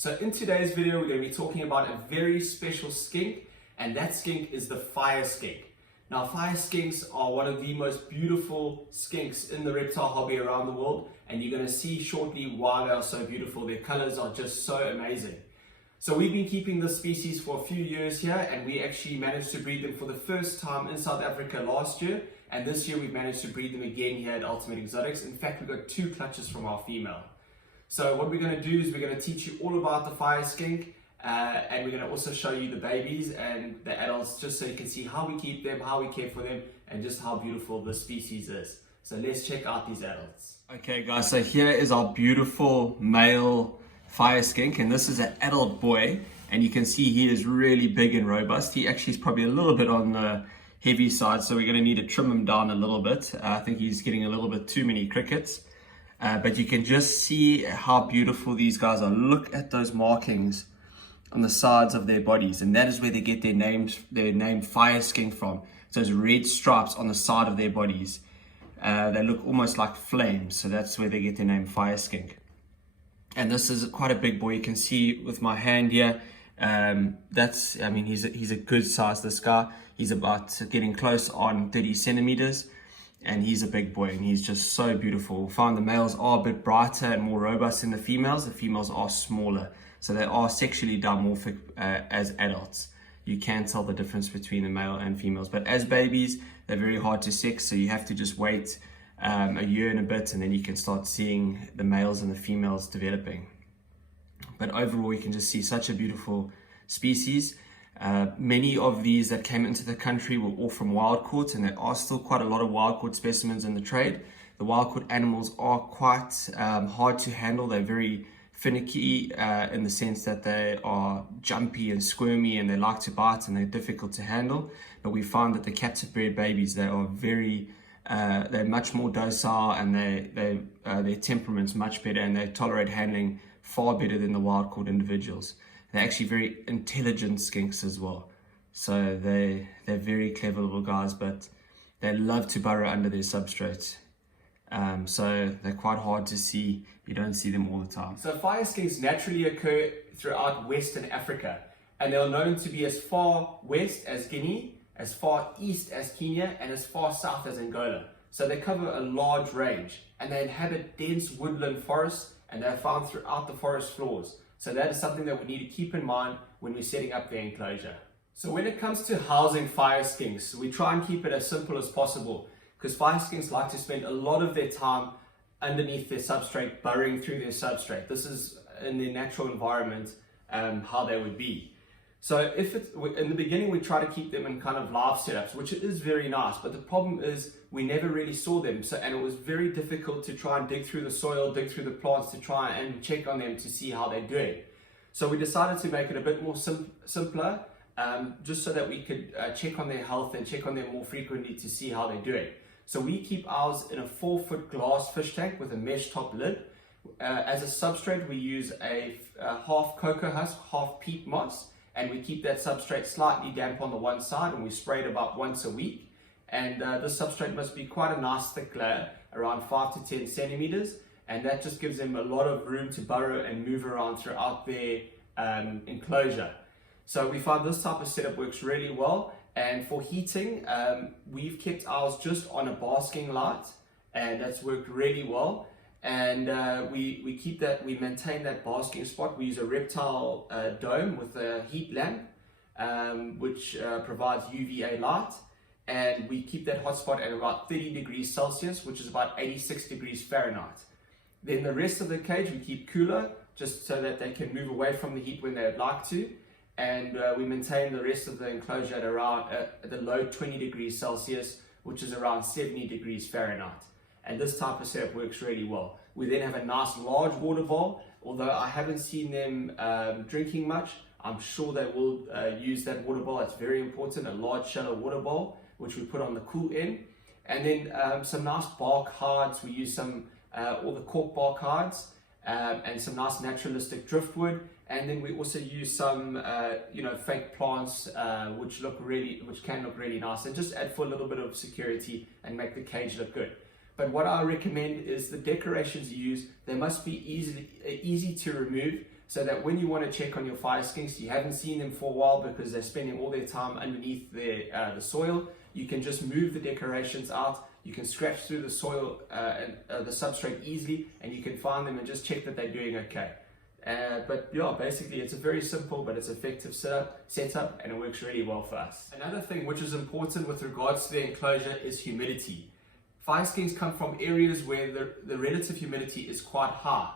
So in today's video, we're going to be talking about a very special skink, and that skink is the fire skink. Now, fire skinks are one of the most beautiful skinks in the reptile hobby around the world, and you're going to see shortly why they are so beautiful. Their colors are just so amazing. So we've been keeping this species for a few years here, and we actually managed to breed them for the first time in South Africa last year, and this year we've managed to breed them again here at Ultimate Exotics. In fact, we've got 2 clutches from our female. So what we're going to do is we're going to teach you all about the fire skink, and we're going to also show you the babies and the adults, just so you can see how we keep them, how we care for them, and just how beautiful this species is. So let's check out these adults. Okay guys, so here is our beautiful male fire skink, and this is an adult boy, and you can see he is really big and robust. He actually is probably a little bit on the heavy side, so we're going to need to trim him down a little bit. I think he's getting a little bit too many crickets. But you can just see how beautiful these guys are. Look at those markings on the sides of their bodies, and that is where they get their name fire skink from. So those red stripes on the side of their bodies, they look almost like flames, so that's where they get their name fire skink. And this is quite a big boy. You can see with my hand here, he's a good size, this guy. He's about getting close on 30 centimeters. And he's a big boy, and he's just so beautiful. We find the males are a bit brighter and more robust than the females. The females are smaller, so they are sexually dimorphic as adults. You can tell the difference between the male and females, but as babies, they're very hard to sex, so you have to just wait a year and a bit, and then you can start seeing the males and the females developing. But overall, you can just see such a beautiful species. Many of these that came into the country were all from wild caught, and there are still quite a lot of wild caught specimens in the trade. The wild caught animals are quite hard to handle. They're very finicky in the sense that they are jumpy and squirmy, and they like to bite, and they're difficult to handle. But we find that the captive bred babies, they are they're much more docile, and their temperament's much better, and they tolerate handling far better than the wild caught individuals. They're actually very intelligent skinks as well. So they're very clever little guys, but they love to burrow under their substrate. So they're quite hard to see. You don't see them all the time. So fire skinks naturally occur throughout Western Africa, and they're known to be as far west as Guinea, as far east as Kenya, and as far south as Angola. So they cover a large range, and they inhabit dense woodland forests, and they're found throughout the forest floors. So that is something that we need to keep in mind when we're setting up the enclosure. So when it comes to housing fire skinks, we try and keep it as simple as possible, because fire skinks like to spend a lot of their time underneath their substrate, burrowing through their substrate. This is in their natural environment, how they would be. So in the beginning, we try to keep them in kind of live setups, which is very nice, but the problem is we never really saw them. And it was very difficult to try and dig through the soil, dig through the plants to try and check on them to see how they're doing. So we decided to make it a bit more simpler, just so that we could check on their health and check on them more frequently to see how they're doing. So we keep ours in a 4-foot glass fish tank with a mesh top lid. As a substrate, we use a half cocoa husk, half peat moss, and we keep that substrate slightly damp on the one side, and we spray it about once a week. And this substrate must be quite a nice thick layer, around 5 to 10 centimeters, and that just gives them a lot of room to burrow and move around throughout their enclosure. So we find this type of setup works really well. And for heating, we've kept ours just on a basking light, and that's worked really well. And we maintain that basking spot. We use a reptile dome with a heat lamp, which provides UVA light, and we keep that hotspot at about 30 degrees Celsius, which is about 86 degrees Fahrenheit. Then the rest of the cage we keep cooler, just so that they can move away from the heat when they would like to. And we maintain the rest of the enclosure at around the low 20 degrees Celsius, which is around 70 degrees Fahrenheit. And this type of setup works really well. We then have a nice large water bowl. Although I haven't seen them drinking much, I'm sure they will use that water bowl. It's very important, a large shallow water bowl, which we put on the cool end. And then some nice bark hides. We use all the cork bark hides, and some nice naturalistic driftwood. And then we also use some fake plants, which can look really nice, and just add for a little bit of security and make the cage look good. But what I recommend is the decorations you use, they must be easy to remove, so that when you want to check on your fire skinks, you haven't seen them for a while because they're spending all their time underneath the soil, you can just move the decorations out. You can scratch through the soil and the substrate easily, and you can find them and just check that they're doing okay. But yeah, basically it's a very simple but it's effective setup, and it works really well for us. Another thing which is important with regards to the enclosure is humidity. Fire skinks come from areas where the relative humidity is quite high.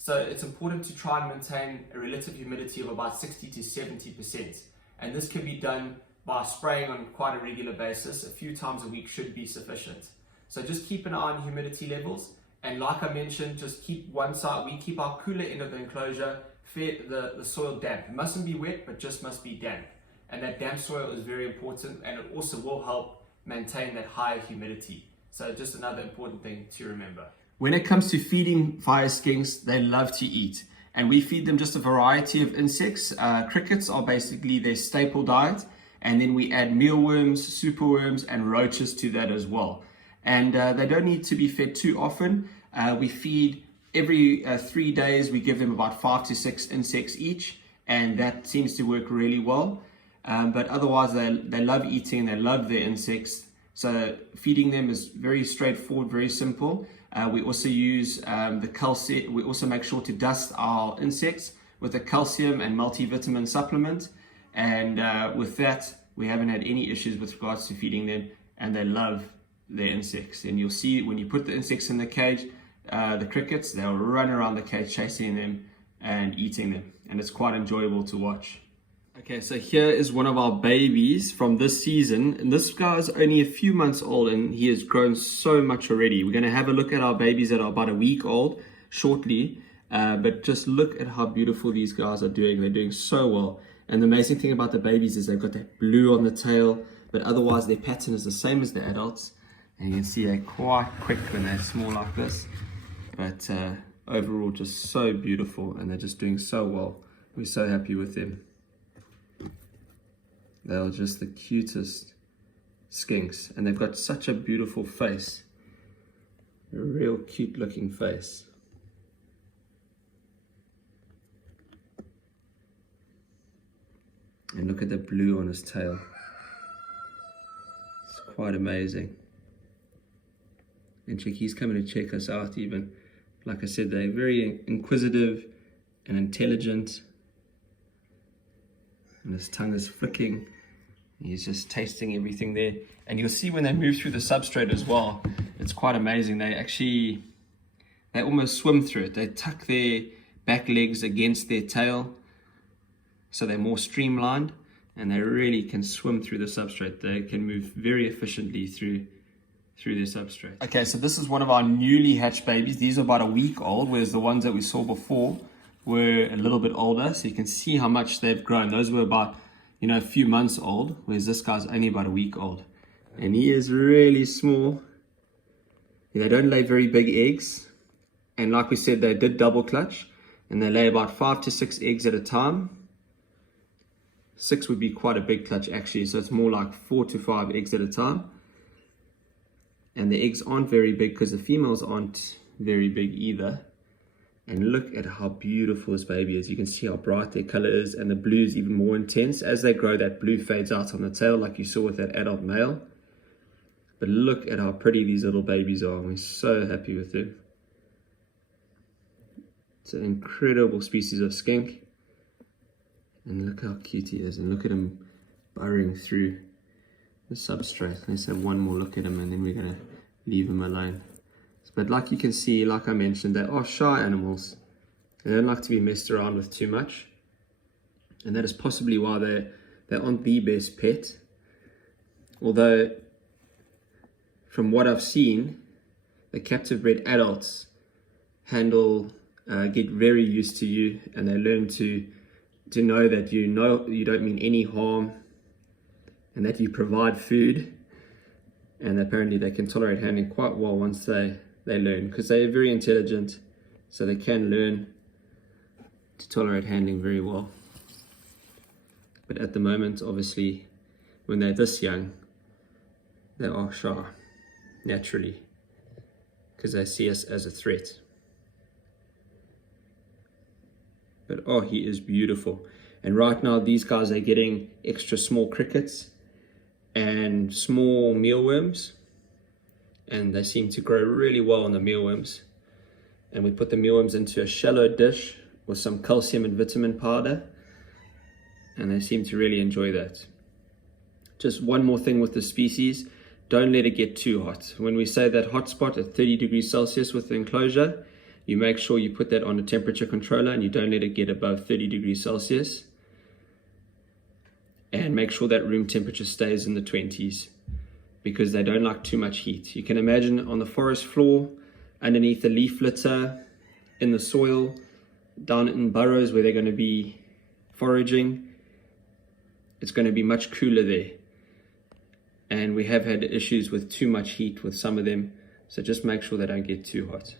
So it's important to try and maintain a relative humidity of about 60 to 70%. And this can be done by spraying on quite a regular basis. A few times a week should be sufficient. So just keep an eye on humidity levels. And like I mentioned, just keep one side, we keep our cooler end of the enclosure, the soil damp. It mustn't be wet, but just must be damp. And that damp soil is very important, and it also will help maintain that higher humidity. So just another important thing to remember. When it comes to feeding fire skinks, they love to eat. And we feed them just a variety of insects. Crickets are basically their staple diet. And then we add mealworms, superworms, and roaches to that as well. And they don't need to be fed too often. We feed every 3 days. We give them about 5 to 6 insects each. And that seems to work really well. But otherwise, they love eating. They love their insects. So feeding them is very straightforward, very simple. We also use the calcium. We also make sure to dust our insects with a calcium and multivitamin supplement. And with that, we haven't had any issues with regards to feeding them, and they love their insects. And you'll see when you put the insects in the cage, the crickets, they'll run around the cage chasing them and eating them. And it's quite enjoyable to watch. Okay, so here is one of our babies from this season, and this guy is only a few months old and he has grown so much already. We're going to have a look at our babies that are about a week old shortly, but just look at how beautiful these guys are doing. They're doing so well, and the amazing thing about the babies is they've got that blue on the tail, but otherwise their pattern is the same as the adults, and you can see they're quite quick when they're small like this, but overall just so beautiful, and they're just doing so well. We're so happy with them. They are just the cutest skinks, and they've got such a beautiful face. A real cute looking face. And look at the blue on his tail. It's quite amazing. And he's coming to check us out even. Like I said, they're very inquisitive and intelligent. And his tongue is flicking. He's just tasting everything there. And you'll see when they move through the substrate as well, it's quite amazing. They almost swim through it. They tuck their back legs against their tail, so they're more streamlined, and they really can swim through the substrate. They can move very efficiently through their substrate. Okay, so this is one of our newly hatched babies. These are about a week old, whereas the ones that we saw before were a little bit older. So you can see how much they've grown. Those were about a few months old, whereas this guy's only about a week old. And he is really small. They don't lay very big eggs. And like we said, they did double clutch, and they lay about 5 to 6 eggs at a time. 6 would be quite a big clutch actually, so it's more like 4 to 5 eggs at a time. And the eggs aren't very big because the females aren't very big either. And look at how beautiful this baby is. You can see how bright their color is, and the blue is even more intense. As they grow, that blue fades out on the tail like you saw with that adult male. But look at how pretty these little babies are. We're so happy with them. It's an incredible species of skink. And look how cute he is. And look at him burrowing through the substrate. Let's have one more look at him, and then we're going to leave him alone. But like you can see, like I mentioned, they are shy animals. They don't like to be messed around with too much. And that is possibly why they aren't the best pet. Although, from what I've seen, the captive bred adults get very used to you, and they learn to know that you don't mean any harm, and that you provide food. And apparently they can tolerate handling quite well once they learn, because they're very intelligent, so they can learn to tolerate handling very well. But at the moment, obviously, when they're this young, they are shy naturally, because they see us as a threat. But oh, he is beautiful. And right now these guys are getting extra small crickets and small mealworms, and they seem to grow really well on the mealworms. And we put the mealworms into a shallow dish with some calcium and vitamin powder, and they seem to really enjoy that. Just one more thing with the species, don't let it get too hot. When we say that hot spot at 30 degrees Celsius with the enclosure, you make sure you put that on a temperature controller and you don't let it get above 30 degrees Celsius. And make sure that room temperature stays in the 20s, because they don't like too much heat. You can imagine on the forest floor, underneath the leaf litter, in the soil, down in burrows where they're going to be foraging, it's going to be much cooler there. And we have had issues with too much heat with some of them, so just make sure they don't get too hot.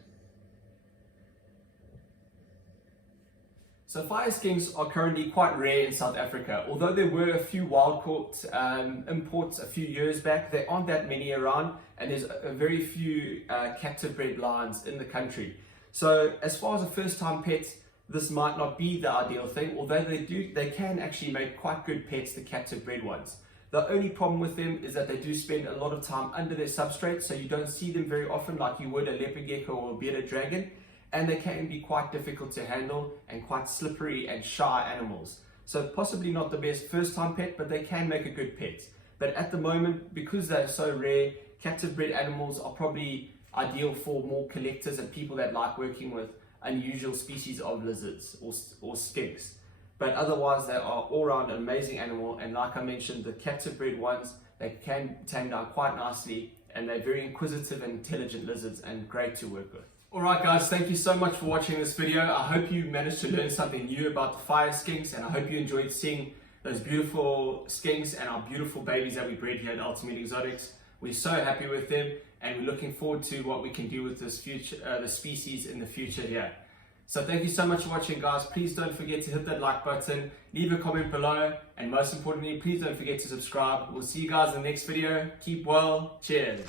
So fire skinks are currently quite rare in South Africa. Although there were a few wild caught imports a few years back, there aren't that many around, and there's a very few captive bred lions in the country. So as far as a first time pet, this might not be the ideal thing, although they can actually make quite good pets, the captive bred ones. The only problem with them is that they do spend a lot of time under their substrate, so you don't see them very often like you would a leopard gecko or a bearded dragon. And they can be quite difficult to handle and quite slippery and shy animals. So possibly not the best first time pet, but they can make a good pet. But at the moment, because they're so rare, captive bred animals are probably ideal for more collectors and people that like working with unusual species of lizards or skinks. But otherwise, they are all around an amazing animal. And like I mentioned, the captive bred ones, they can tame down quite nicely, and they're very inquisitive and intelligent lizards and great to work with. Alright guys, thank you so much for watching this video. I hope you managed to learn something new about the fire skinks, and I hope you enjoyed seeing those beautiful skinks and our beautiful babies that we bred here at Ultimate Exotics. We're so happy with them, and we're looking forward to what we can do with this the species in the future here. So thank you so much for watching guys. Please don't forget to hit that like button, leave a comment below, and most importantly, please don't forget to subscribe. We'll see you guys in the next video. Keep well. Cheers.